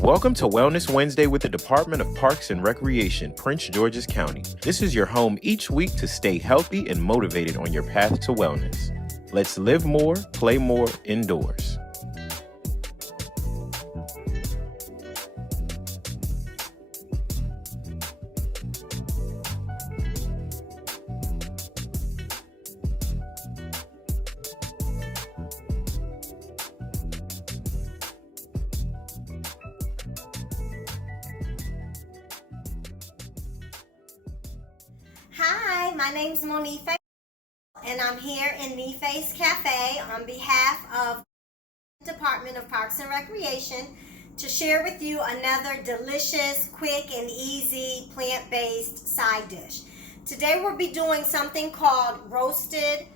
Welcome to Wellness Wednesday with the Department of Parks and Recreation, Prince George's County. This is your home each week to stay healthy and motivated on your path to wellness. Let's live more, play more indoors. Hi, my name's Monife, and I'm here in Nife's Cafe on behalf of the Department of Parks and Recreation to share with you another delicious, quick, and easy plant-based side dish. Today we'll be doing something called roasted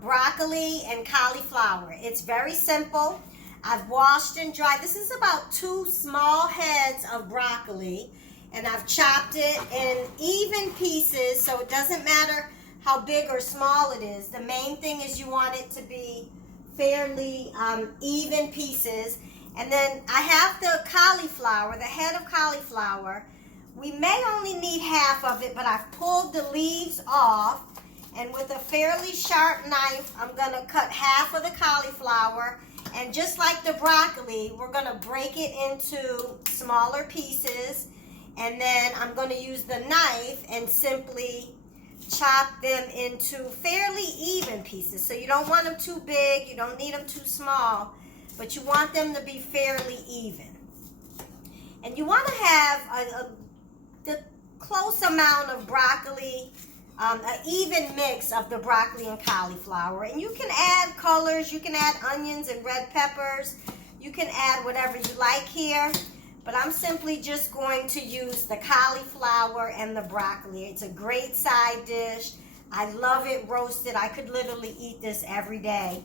broccoli and cauliflower. It's very simple. I've washed and dried. This is about 2 small heads of broccoli. And I've chopped it in even pieces, so it doesn't matter how big or small it is. The main thing is you want it to be fairly even pieces. And then I have the cauliflower, the head of cauliflower. We may only need half of it, but I've pulled the leaves off. And with a fairly sharp knife, I'm gonna cut half of the cauliflower. And just like the broccoli, we're gonna break it into smaller pieces. And then I'm going to use the knife and simply chop them into fairly even pieces. So you don't want them too big, you don't need them too small, but you want them to be fairly even. And you want to have the close amount of broccoli, an even mix of the broccoli and cauliflower. And you can add colors, you can add onions and red peppers, you can add whatever you like here. But I'm simply just going to use the cauliflower and the broccoli. It's a great side dish. I love it roasted. I could literally eat this every day.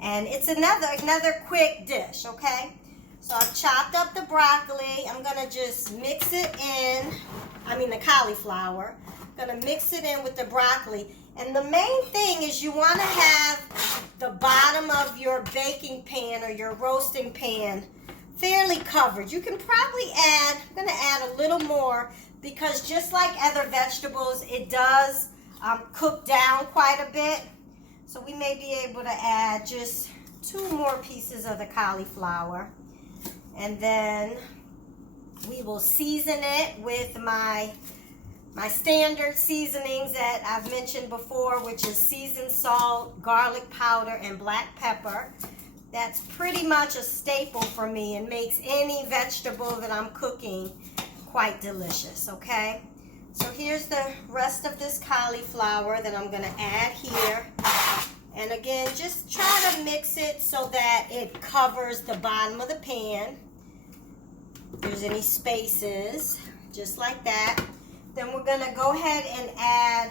And it's another quick dish, okay? So I've chopped up the broccoli. I'm gonna just mix it in, the cauliflower. I'm gonna mix it in with the broccoli. And the main thing is you wanna have the bottom of your baking pan or your roasting pan fairly covered. You can probably add, I'm going to add a little more because just like other vegetables, it does cook down quite a bit. So we may be able to add just 2 more pieces of the cauliflower. And then we will season it with my standard seasonings that I've mentioned before, which is seasoned salt, garlic powder, and black pepper. That's pretty much a staple for me and makes any vegetable that I'm cooking quite delicious, okay? So here's the rest of this cauliflower that I'm gonna add here. And again, just try to mix it so that it covers the bottom of the pan. If there's any spaces, just like that. Then we're gonna go ahead and add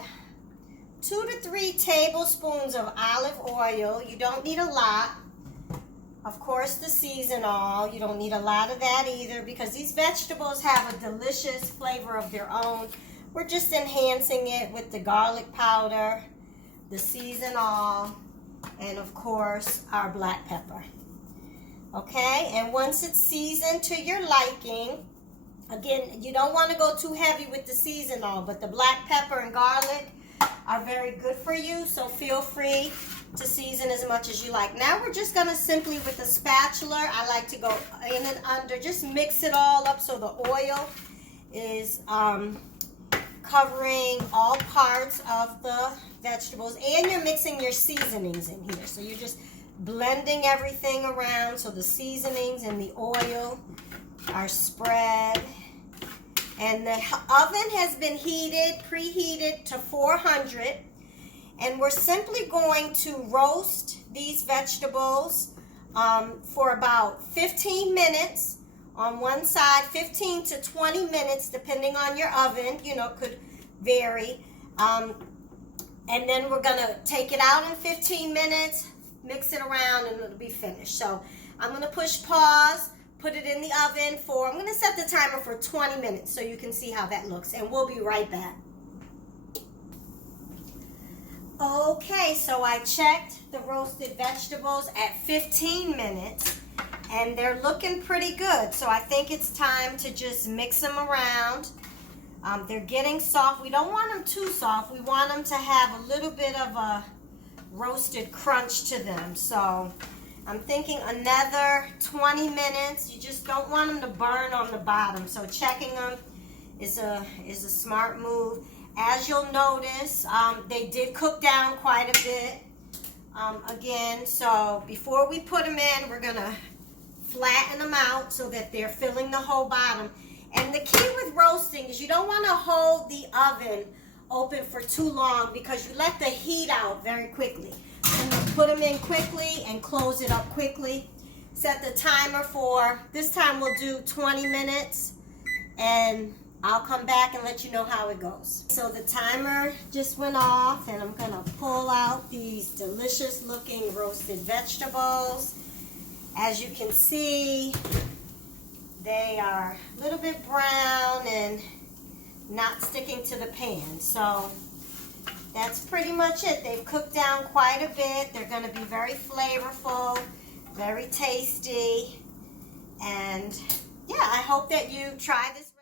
2 to 3 tablespoons of olive oil. You don't need a lot. Of course, the seasonal. You don't need a lot of that either because these vegetables have a delicious flavor of their own. We're just enhancing it with the garlic powder, the seasonal, and of course, our black pepper. Okay, and once it's seasoned to your liking, again, you don't want to go too heavy with the seasonal, but the black pepper and garlic are very good for you, so feel free to season as much as you like. Now we're just going to simply, with a spatula, I like to go in and under, just mix it all up so the oil is covering all parts of the vegetables, and you're mixing your seasonings in here. So you're just blending everything around so the seasonings and the oil are spread. And the oven has been preheated to 400. And we're simply going to roast these vegetables for about 15 minutes on one side, 15 to 20 minutes, depending on your oven, could vary. And then we're going to take it out in 15 minutes, mix it around, and it'll be finished. So I'm going to push pause, put it in the oven I'm going to set the timer for 20 minutes so you can see how that looks. And we'll be right back. Okay, so I checked the roasted vegetables at 15 minutes, and they're looking pretty good. So I think it's time to just mix them around. They're getting soft. We don't want them too soft. We want them to have a little bit of a roasted crunch to them. So I'm thinking another 20 minutes. You just don't want them to burn on the bottom. So checking them is a smart move. As you'll notice, they did cook down quite a bit. Again, so before we put them in, we're gonna flatten them out so that they're filling the whole bottom. And the key with roasting is you don't want to hold the oven open for too long because you let the heat out very quickly. And you put them in quickly and close it up quickly. Set the timer for, this time we'll do 20 minutes, and I'll come back and let you know how it goes. So the timer just went off, and I'm gonna pull out these delicious looking roasted vegetables. As you can see, they are a little bit brown and not sticking to the pan. So that's pretty much it. They've cooked down quite a bit. They're gonna be very flavorful, very tasty. And yeah, I hope that you try this.